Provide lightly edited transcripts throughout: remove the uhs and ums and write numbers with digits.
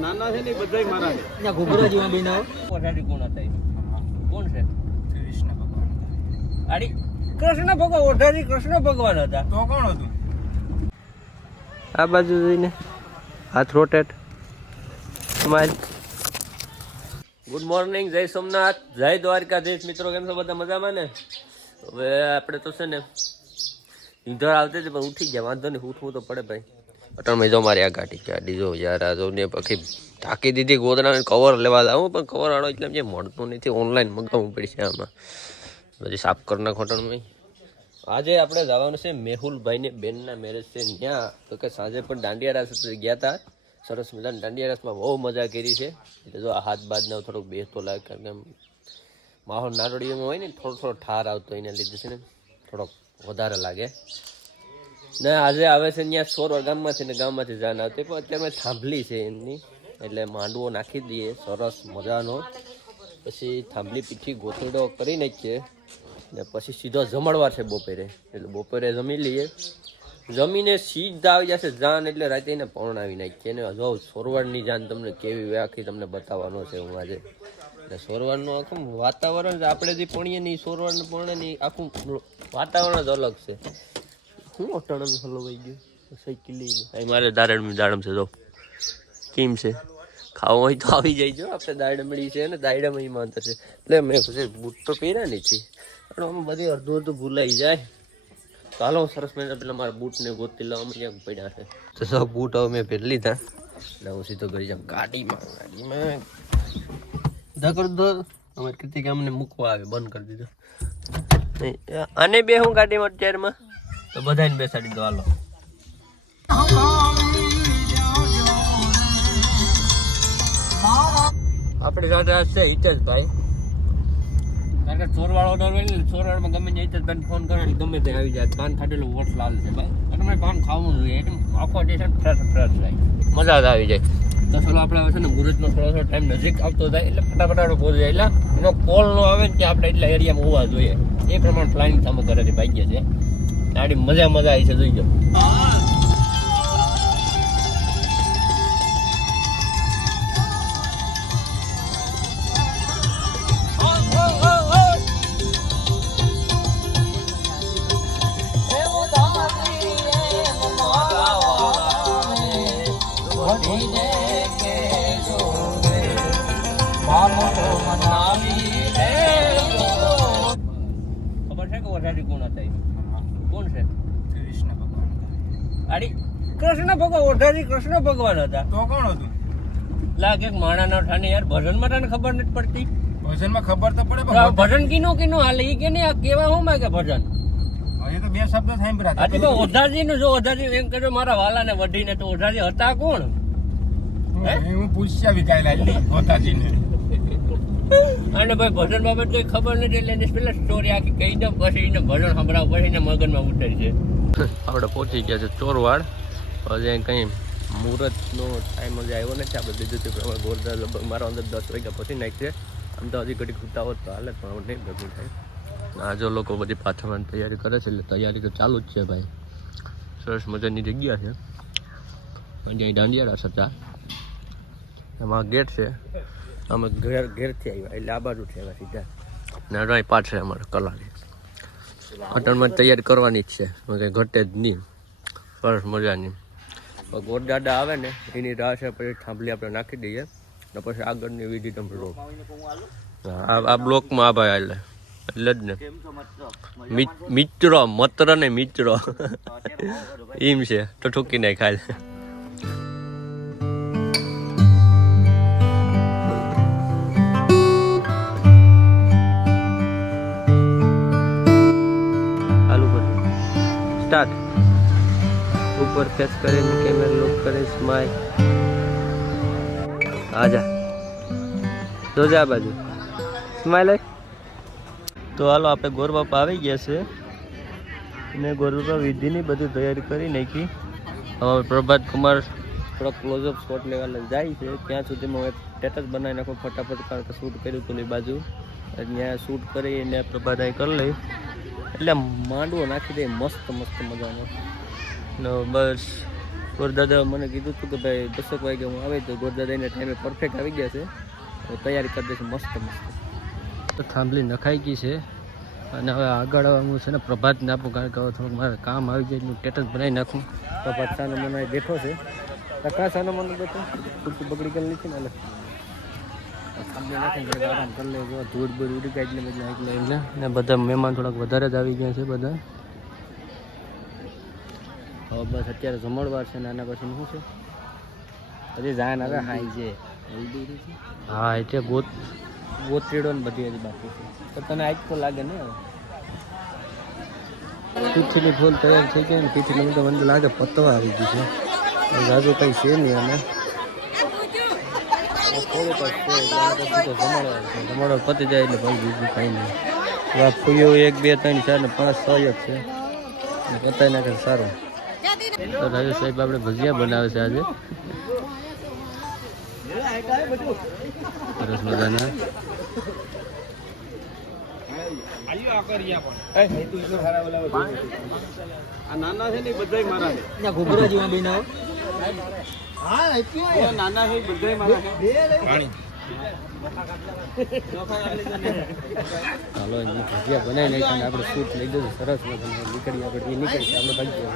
નાના છે ને બધા મારા છે. કોણ છે? કૃષ્ણ ભગવાન. ઓઢારી કૃષ્ણ ભગવાન હતા. તો કોણ હતું? આ બાજુ જોઈને હાથ રોટેટ સ્માઈલ. ગુડ મોર્નિંગ, જય સોમનાથ, જય દ્વારકાધીશ. મિત્રો કેમ છો બધા? મજામાં ને? હવે આપણે તો છે ને ઈધર આવતી હતી પણ ઉઠી ગયા. વાંધો નહીં, ઉઠવું તો પડે ભાઈ. અટણમાં જો મારી આ ગાડી જો યાર, આ જો ને પછી ઢાંકી દીધી ગોદડાને. કવર લેવા જાઉં પણ કવર આડો એટલે જે મળતું નથી, ઓનલાઈન મગાવવું પડશે. આમાં પછી સાફ કરી નાખો અટણમાં. આજે આપણે જવાનું છે મેહુલભાઈને બેનના મેરેજ છે ત્યાં. તો કે સાંજે પણ દાંડિયા રાસ ગયા હતા. સરસ મજાના દાંડિયા રાસમાં બહુ મજા કરી છે. એટલે જો આ હાથ બાજને થોડોક બેસતો લાગે, કારણ કે માહોલ નારોડીઓમાં હોય ને થોડો ઠાર આવતો, એના લીધે છે ને થોડોક વધારે લાગે ને. આજે આવે છે ત્યાં સોરવા ગામમાંથી ને ગામમાંથી જાન આવતી, પણ અત્યારે થાંભલી છે એમની, એટલે માંડવો નાખી દઈએ સરસ મજાનો. પછી થાંભલી પીઠી ગોથડો કરી નાખીએ ને પછી સીધો જમણવાર છે બપોરે. એટલે બપોરે જમી લઈએ, જમીને સીધા આવી જશે જાન. એટલે રાતે એને પરણાવી નાખીએ ને. જો સોરવાડની જાન તમને કેવી આખી તમને બતાવવાનો છે હું આજે. એટલે સોરવાડનું આખું વાતાવરણ જ આપણે જે પણીએ ને સોરવાડને પરણે ને આખું વાતાવરણ જ અલગ છે. હું અટણમ હલવાઈ ગયું સાયકલ લઈને. મારે દાડમ છે, જો કેમ છે ખાવું હોય તો આવી જાય. જો આપણે દાડમડી છે ને દાડમડી માનતા છે. એટલે મેં પછી બૂટ તો પહેર્યા નથી, પણ આમ બધી અડધું ભૂલાઈ જાય. તો હાલો સરસ મજા પેલા મારા બૂટને ગોતી લો, અમે ક્યાંક પડ્યા છે. તો સૌ બૂટ હવે મેં પહેરી લીધા એટલે હું સીધો કરી જાઉં ગાડીમાં ધકર દો. અમારે કીધી કે અમને મૂકવા આવે, બંધ કરી દીધો. અને બે હું ગાડીમાં અત્યારમાં તો બધાને બેસાડી દો. હાલો આપણે સાથે છે હિતેશભાઈ, કારણ કે ચોરવાળો ડર હોય ને, ચોરવાડમાં ગમે તે હિતેશભાઈને ફોન કરે ગમે તે આવી જાય. પાન ખાટેલું વોટ લાલ છે ભાઈ, અને મને પાન ખાવું જોઈએ એટલે આખો દેશ ફ્રેશ થાય, મજા જ આવી જાય. તો ચલો આપણે આવે છે ને ગુરુજનો થોડો ટાઈમ નજીક આવતો જાય એટલે ફટાફટ પહોંચી જાય. એટલે એનો કોલ નો આવે ને કે આપણે એટલા એરિયામાં હોવા જોઈએ, એ પ્રમાણે પ્લાનિંગ તમે ઘરેથી ભાગ્ય છે. ગાડી મજા આવી છે, જોઈ જાઓ. કૃષ્ણ ભગવાન. ઓઢારી કૃષ્ણ ભગવાન હતા. તો કોણ હતું? લાગે માણાના ઠાને યાર, ભજનમાં તને ખબર નથી પડતી? ભજનમાં ખબર તો પડે, ભજન કીનું હાલે ઈ કે નહીં, આ કેવા હું માંગે ભજન. એ તો બે શબ્દ સાંભળ્યા. આજે તો ઓઢાજી નું જો ઓઢાજી એમ કર્યો મારા વાલાને વઢીને, તો ઓઢાજી હતા કોણ? હું પૂછ્યા વિકાયેલા ઓઢાજીને. અને ભાઈ ભજન બાબત કઈ ખબર નથી, એટલે એને પેલા સ્ટોરી આખી કહી દઉં, પછી એને ભજન સંભળાવ, પછી એને મગજમાં ઉતરી છે. આપણે પહોંચી ગયા છે ચોરવાડ. હજી કંઈ મુહૂર્તનો ટાઈમ હજી આવ્યો નથી. આપણે બીજું તે પ્રમાણે ગોરદા લગભગ મારા અંદર 10 વાગ્યા પછી નાખીએ. આમ તો હજી ઘડી ખૂટા હોત તો હાલે, પણ નહીં ભેગું થાય. આ જો લોકો બધી પાછળની તૈયારી કરે છે, એટલે તૈયારી તો ચાલુ જ છે ભાઈ. સરસ મજાની જગ્યા છે. અહીં દાંડિયા રાસ હતા, એમાં ગેટ છે. અમે ઘેરથી આવ્યા એટલે આ બાજુ છે સીધા. ને અહીં પાછળ અમારે કલાની અટણમાં તૈયારી કરવાની જ છે, કંઈ ઘટે જ નહીં. સરસ મજાની ગોરદાદા આવે ને એની રાહ છે. પછી થાંભલી આપણે નાખી દઈએ ને પછી આગળની વિધિ તમે લો. આ બ્લોકમાં આ ભાઈ એટલે જ ને મિત્રો મત્ર ને મિત્રો એમ છે તો ઠૂકી નહીં ખાય. સ્ટાર્ટ. ઉપર ફેસ કરીને કેમેરા લોક કરીને સ્માઈલ. આજા જોજે આ બાજુ સ્માઈલ. તો હાલો આપણે ગોરબાપા આવી ગયા છે અને ગોરબાપા વિધિની બધી તૈયારી કરી નાખી. હવે પ્રભાત કુમાર થોડોક ક્લોઝઅપ શોટ લેવા જાય છે. ત્યાં સુધીમાં હું સ્ટેટસ બનાવી નાખું ફટાફટ, કારણ કે શૂટ કર્યું હતું એ બાજુ. ત્યાં શૂટ કરીને પ્રભાત અહીં કરી લઈ એટલે માંડવો નાખી દે મસ્ત મસ્ત મજાનો. ને બસ ગોરદાદા મને કીધું હતું કે ભાઈ 10 વાગે હું આવે તો ગોરદાદા એના ટાઈમે પરફેક્ટ આવી ગયા છે. તો તૈયારી કરી દઈશું મસ્ત મસ્ત. તો થાંભલી નખાઈ ગઈ છે અને હવે આગળ હું છે ને પ્રભાતને આપું, કારણ કે હવે થોડુંક મારે કામ આવી જાય એટલું સ્ટેટસ બનાવી નાખું. પ્રભાત સાનો મને બેઠો છે. કા સાનો મને બેઠો ખુરશી પકડી કરી લીધી ને એટલે થાંભલી નાખીને થોડીક આરામ કરી લેજો. ધૂળ બૂળ ઉડી કાઢી એટલે ને બધા મહેમાન થોડાક વધારે જ આવી ગયા છે બધા. હવે બસ અત્યારે જમણવાર છે ને આના પછી શું છે હજી જાન હવે હાઈ છે. હા એટલે ગોતરીડો ને બધી હજી બાકી છે. તો તને આજ તો લાગે ને પીઠીની ફૂલ તૈયાર થઈ ગઈ ને પીઠીની તો મને લાગે પતવા આવી ગઈ છે. રાજુ કંઈ છે નહીં અને થોડુંક જ છે જમાડો પતી જાય એટલે ભાઈ બીજું કંઈ નહીં. ફૂયો 1 2 3 4 ને 5 6 જ છે પતાવી નાખે સારું. તો રાજુ સાહેબ આપણે ભજીયા બનાવે છે આજે સરસ મજાના. નાના છે ને બધા મારા છે. ઘૂઘરા જેવા બનાવો. નાના છે બધા મારા છે. ચાલો ભજીયા બનાવી નાખીને આપણે શૂટ લઈ જશું સરસ મજાનું. નીકળી આપણે નીકળી આપણે ભાગી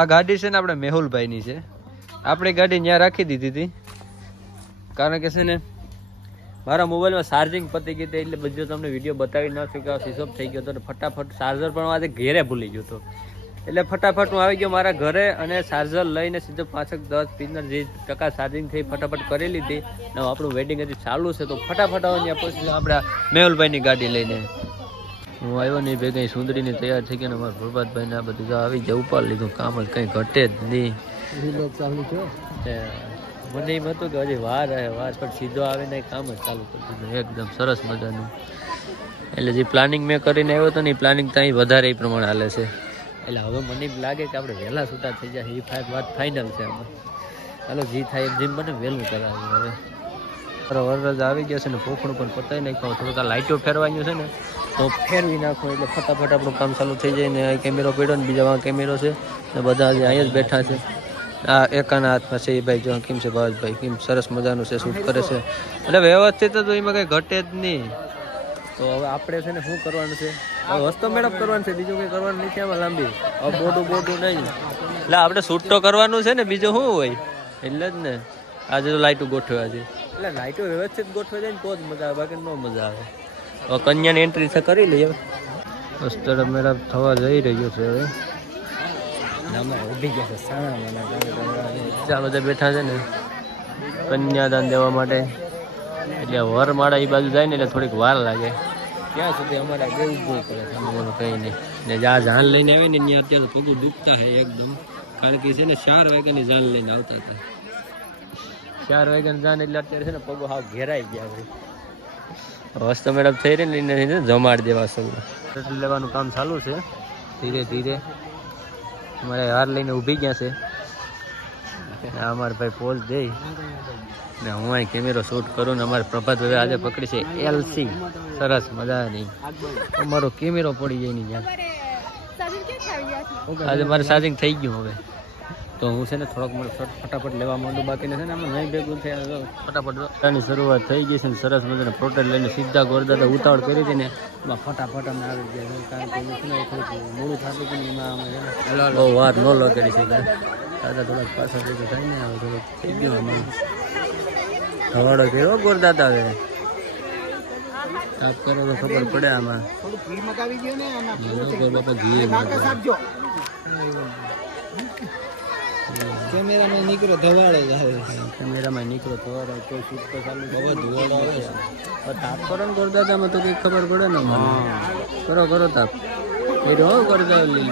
આ ગાડી છે ને આપણે મેહુલભાઈની છે. આપણી ગાડી ત્યાં રાખી દીધી હતી કારણ કે છે ને મારા મોબાઈલમાં ચાર્જિંગ પતી ગઈ હતી એટલે બધું તમને વિડીયો બતાવી ન શક્યો. સ્વિચ ઓફ થઈ ગયો હતો અને ફટાફટ ચાર્જર પણ આજે ઘેરે ભૂલી ગયો હતો એટલે ફટાફટ હું આવી ગયો મારા ઘરે અને ચાર્જર લઈને સીધો 5-10 પિનર જે ટકા ચાર્જિંગ થઈ ફટાફટ કરી લીધી. ને આપણું વેડિંગ હજી ચાલુ છે તો ફટાફટ ત્યાં પછી આપણા મેહુલભાઈની ગાડી લઈને હું આવ્યો નહીં. ભેગા સુંદરીની તૈયાર થઈ ગઈ ને અમારા પ્રભાતભાઈને આ બધું આવી જાય ઉપાડ લીધું. કામ જ કંઈ ઘટે જ નહીં. મને એમ હતું કે હજી વાર પણ સીધો આવીને કામ જ ચાલુ કરી દીધું એકદમ સરસ મજાનું. એટલે જે પ્લાનિંગ મેં કરીને આવ્યો હતો ને એ પ્લાનિંગ ત્યાં વધારે એ પ્રમાણે હાલે છે. એટલે હવે મને એમ લાગે કે આપણે વહેલા છૂટા થઈ જાય એ વાત ફાઇનલ છે. આમાં ચાલો જે થાય એમ જેમ બને વહેલું કરાવ્યું. હવે વરરાજ આવી ગયા છે ને પોખણું પણ પતાવી નાખ્યું. થોડુંક આ લાઇટો ફેરવાનું છે ને તો ફેરવી નાખો એટલે ફટાફટ આપણું કામ ચાલુ થઈ જાય. ને આ કેમેરો પડ્યો ને બીજા કેમેરો છે ને બધા અહીંયા જ બેઠા છે. આ એકાના હાથમાં છે એ ભાઈ જો કેમ છે ભાવેશભાઈ કેમ સરસ મજાનું છે શૂટ કરે છે એટલે વ્યવસ્થિત તો એમાં કંઈ ઘટે જ નહીં. તો હવે આપણે છે ને શું કરવાનું છે હવે વસ્તુ મેડમ કરવાનું છે બીજું કંઈ કરવાનું નથી આમાં લાંબી. હવે બોડું નહીં એટલે આપણે શૂટ તો કરવાનું છે ને બીજું શું હોય એટલે જ ને. આજે તો લાઇટો ગોઠવ્યા છે એટલે લાઇટો વ્યવસ્થિત ગોઠવાઈ જાય ને તો જ મજા આવે બાકી ન મજા આવે. હવે કન્યાની એન્ટ્રી છે કરી લઈએ. અસ્તર મેળાપ થવા જઈ રહ્યો છે હવે ઉભી ગયા છે સાણા બધા બેઠા છે ને કન્યાદાન દેવા માટે. એટલે વરમાળા એ બાજુ જાય ને એટલે થોડીક વાર લાગે ત્યાં સુધી અમારે દેવું બહુ પડે છે કંઈ નહીં. ને જ્યાં જાન લઈને આવે ને ત્યાં અત્યારે પગું દુખતા છે એકદમ કારણ કે છે ને 4 વાગ્યાની જાન લઈને આવતા હતા. 4 વાગ્યાની જાન એટલે અત્યારે છે ને પગું હાવ ઘેરાઈ ગયા ભાઈ. વસ્તુ મેડમ થઈ રહી ને જમાડી દેવા સૌ લેવાનું કામ ચાલુ છે ધીરે ધીરે. અમારે હાર લઈને ઊભી ગયા છે અમારા ભાઈ પોઝ દે ને હું અહીં કેમેરો શૂટ કરું ને અમારે પ્રભાત હવે આજે પકડી છે LC સરસ મજાની. અમારો કેમેરો પડી જાય નહીં ત્યાં આજે મારે ચાર્જિંગ થઈ ગયું. હવે તો હું છે ને થોડોક મને ફટાફટ લેવા માંડું બાકી છે ને આમાં નહીં ભેગું થયા ફટાફટ ની શરૂઆત થઈ ગઈ છે ને સરસ મજાને પ્રોટેલ લઈને સીધા ગોરદાદા ઉતાવળ કરી હતી ને એમાં ફટાફટ અમે આવી ગયા કારણ કે થોડુંક મોડું થતું હતું ને એમાં અમે બહુ વાર ન લગાડી છે દાદા થોડાક પાછા ભેગું થાય ને હવે થોડુંક થઈ ગયું અમે ધવાડો કર્યો ગોરદાદા હવે આપ કરો તો ખબર પડે આમાં બાપા ઘી કેમેરામાં નીકળો ધવાડે કેમેરામાં નીકળો ધવાડે કોઈ શૂટ તો ચાલુ હવે ધુવાડો આવે છે. તાપ કરો ને ગોરદાદામાં તો કંઈક ખબર પડે ને કરો તાપ કર્યો ગોરદાદા લઈ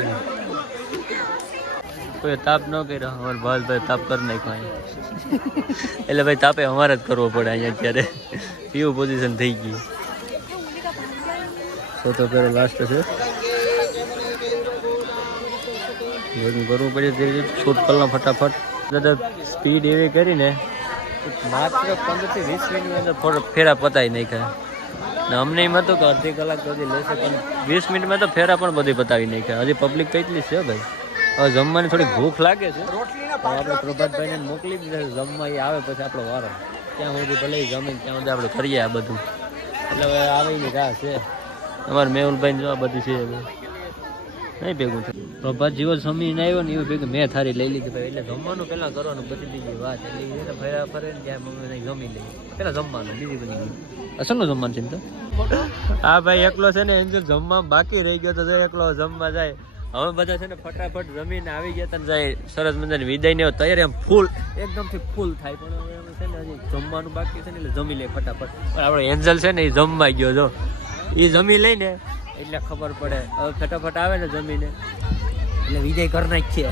કોઈ તાપ ન કર્યો અમારે ભાઈ તાપ કરી નાખ્યો એટલે ભાઈ તાપે અમારે જ કરવો પડે અહીંયા અત્યારે એવું પોઝિશન થઈ ગયું. તો પેલો લાસ્ટ છે કરવું પડે શૂટ કરલો ફટાફટ દાદા સ્પીડ એવી કરીને માત્ર 15 થી 20 મિનિટની અંદર ફેરા પતાવી નાખ્યા. ને અમને એમ હતું કે અડધી કલાક સુધી લેશે, પણ 20 મિનિટમાં તો ફેરા પણ બધી પતાવી નાખ્યા. હજી પબ્લિક કેટલી છે ભાઈ. હવે જમવાની થોડી ભૂખ લાગે છે, તો આપણે પ્રભાતભાઈને મોકલી દીધા જમવા. એ આવે પછી આપણો વારો, ત્યાં સુધી ભલે જમીન ત્યાં સુધી આપણે કરીએ આ બધું. એટલે હવે આવીની રાહ છે. અમારે મેહુલભાઈ જો આ બધું છે નહીં ભેગું છે. પ્રભાત જેવો જમીને આવ્યો ને એવું ભેગું મેં થારી લઈ લીધી ભાઈ. એટલે જમવાનું પહેલાં કરવાનું, પછી બીજી વાત. એટલે એને ફર્યા ફરે ને ત્યાં મમ્મી જમી લઈએ. પહેલાં જમવાનું, બીજી બધી અસલનું જમવાનું છે ને. તો હા ભાઈ એકલો છે ને એન્જલ જમવા બાકી રહી ગયો, તો એકલો જમવા જાય. હવે બધા છે ને ફટાફટ જમીને આવી ગયા હતા ને જાય સરસ મજાની વિદાય ને તૈયાર એમ ફૂલ એકદમથી ફૂલ થાય. પણ હવે એમ છે ને હજી જમવાનું બાકી છે ને એટલે જમી લે ફટાફટ. પણ આપણો એન્જલ છે ને એ જમવા ગયો, જો એ જમી લઈને એટલે ખબર પડે. હવે ફટાફટ આવે ને જમીને એટલે વિદાય કરી નાખીએ.